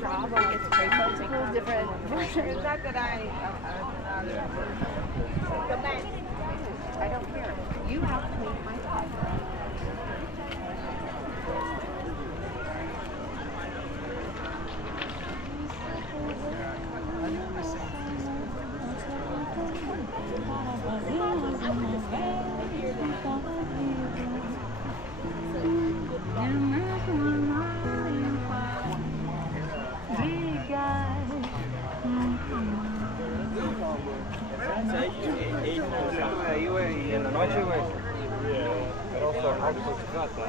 job, like it's great, but it's a whole different version. Not that I don't care. You have to make my job. En la noche, güey. Pero cerrado por su casa.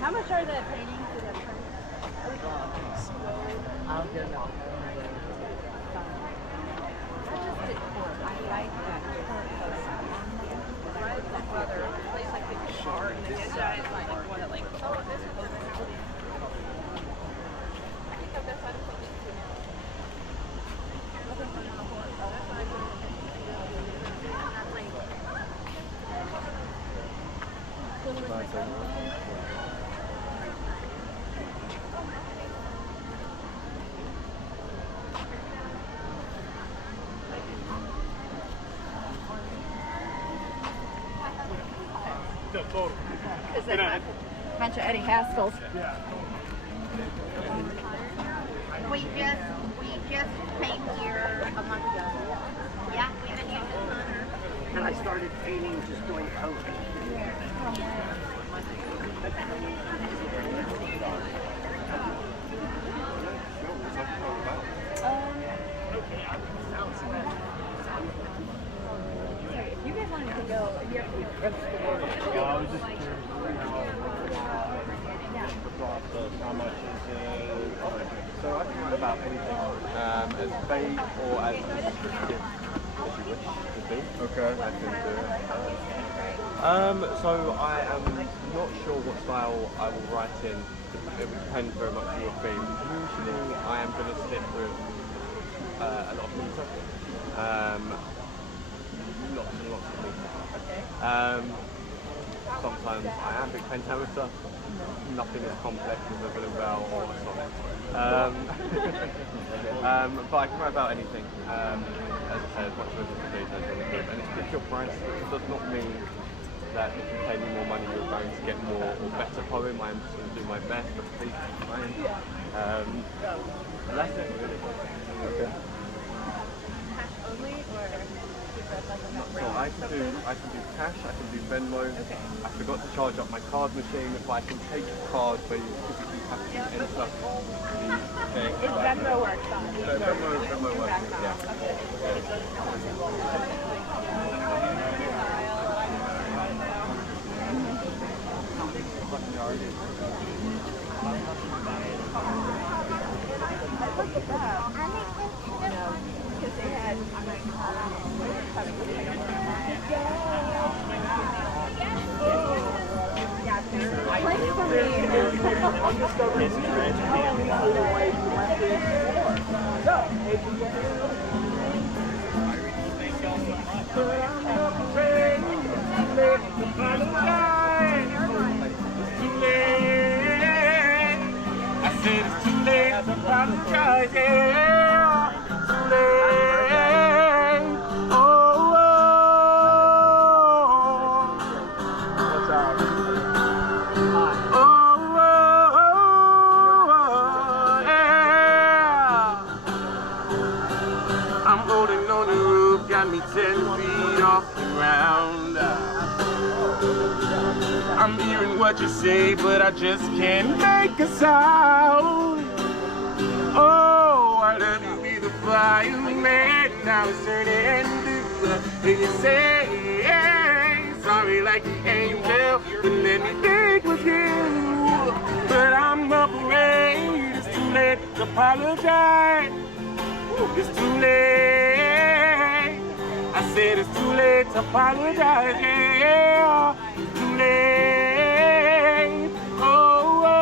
How much are the paintings for the print? I'll get it all. I just did four. I like that. Right, my brother plays like the guitar and the guy is like one of like, oh, this is I think I've got to put this to Because there's a bunch of Eddie Haskells. We just came here a month ago. Yeah, we've been here this summer. And I started painting just doing poetry. If you guys wanted to go, you're I was just curious the process, how much is so I can write about anything as vague or as descriptive as you wish to be. Okay. I can do it. So I am not sure what style I will write in. It will depend very much on your theme. Usually I am going to stick with a lot of meter. Lots and lots of meter. Sometimes I am big pentameter. Nothing as complex as a villain bell or a sonnet. But I can write about anything. As I say, as much as the details on the book. And it's just your price. It does not mean that if you pay me more money you're going to get more or better poem. I'm just going to do my best, but please keep trying. That's it really. Okay. cash only or So I can do cash, I can do Venmo. Okay. I forgot to charge up my card machine, but I can take cards where you physically have to enter the thing. Is Venmo works on? So Venmo works, yeah. Look at that. Because they had. I said it's too late to apologize, yeah. Too late. Oh, What's up? yeah. I'm holding on the roof, got me 10 feet off the ground. I'm hearing what you say, but I just can't make a sound. Oh, I love you be the fireman. Now it's turning blue. And you say, sorry like an angel, but let me think with you. But I'm afraid it's too late to apologize. It's too late. I said it's too late to apologize, yeah. Too late. Oh, oh.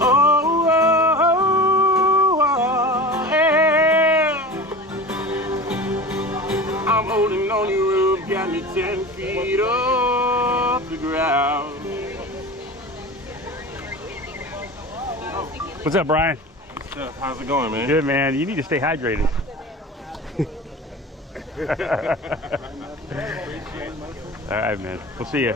Oh, oh, oh, yeah. holding on your rope got me 10 feet off the ground. What's up, Brian? What's up? How's it going, man? Good, man. You need to stay hydrated. All right, man. We'll see you.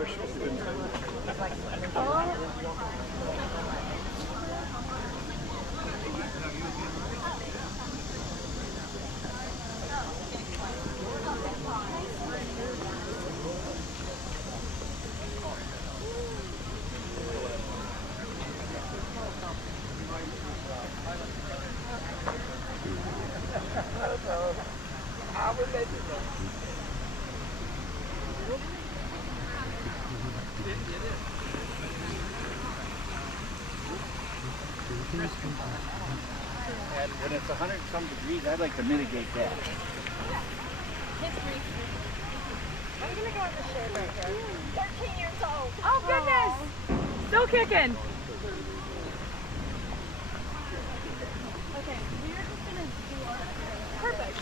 And when it's 100 some degrees, I'd like to mitigate that. I'm gonna go in the shade right here. 13 years old. Oh goodness! Still kicking. Okay, we're just gonna do our perfect.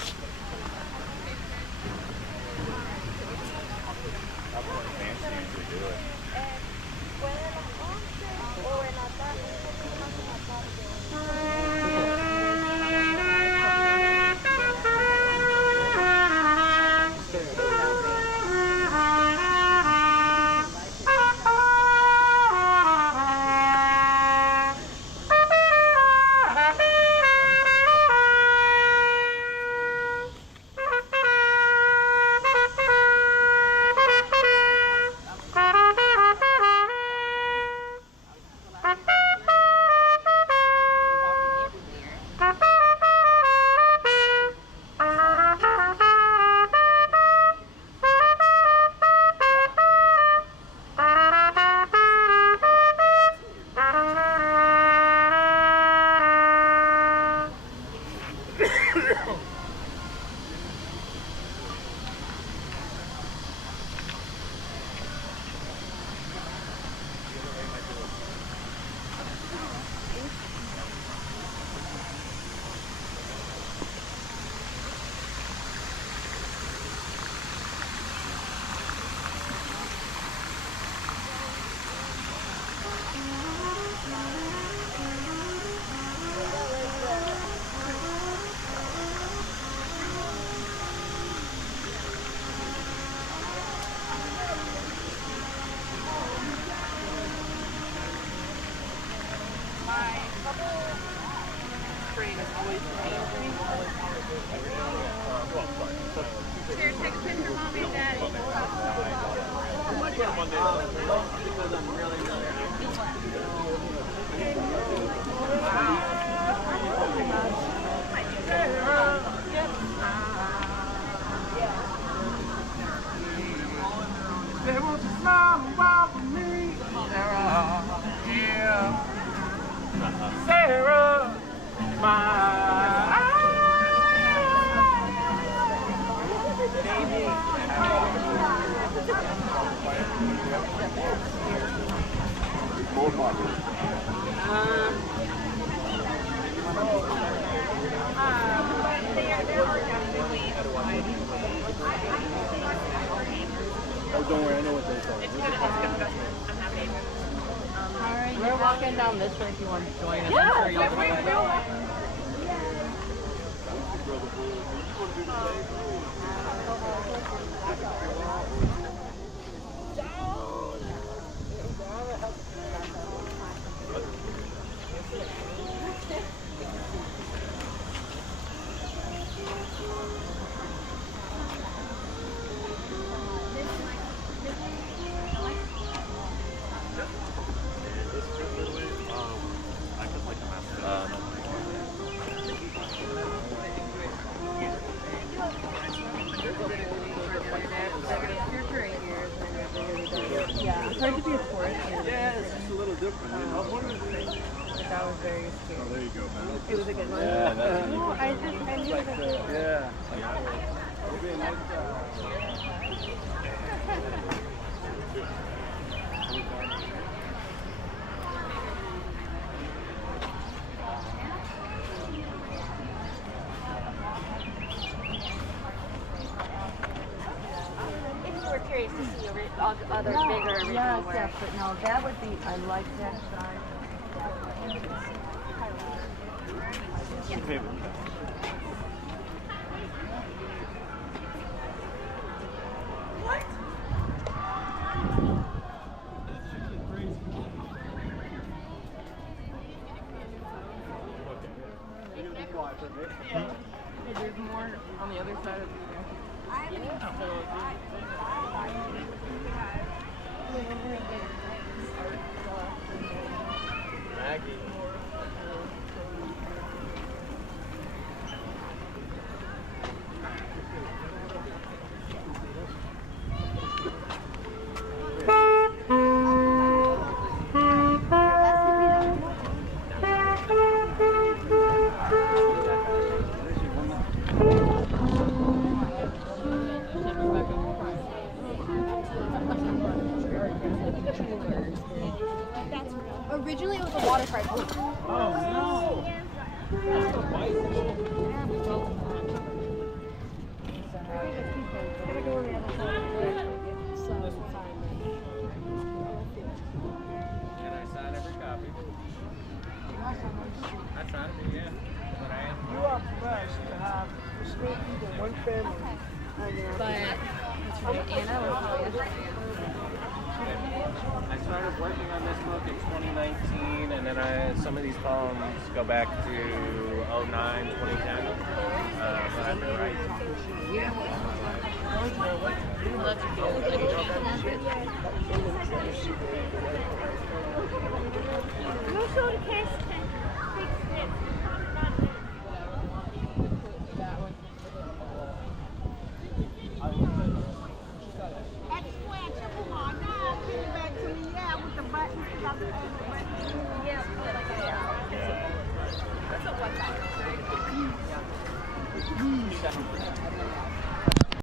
Here, take a picture, mommy and daddy. They want to smile and walk with me, Sarah. Yeah, Sarah, Oh, don't worry, I know what those are. It's good investment. I'm happy. We're walking down this way if you want to join us. Yeah, I'm sure you'll we will. Yeah, it's hard to be a tourist. Yeah, it's just a little different. You know? Like, I was very scared. Oh, there you go, man. It was a good one. Yeah, that's No, I knew that. yeah. It'll be a nice see other bigger original Yes, work. yes, but no, that would be, I like that side. There's more on the other side of the Maggie. Originally, it was a water park. And I sign every copy. I try to do, yeah. But I am. You are blessed to have still either one family. I started working on this book in 2019, and then some of these poems go back to 2009, 2010. But I've been writing. You show the case and fix it. That's a $1.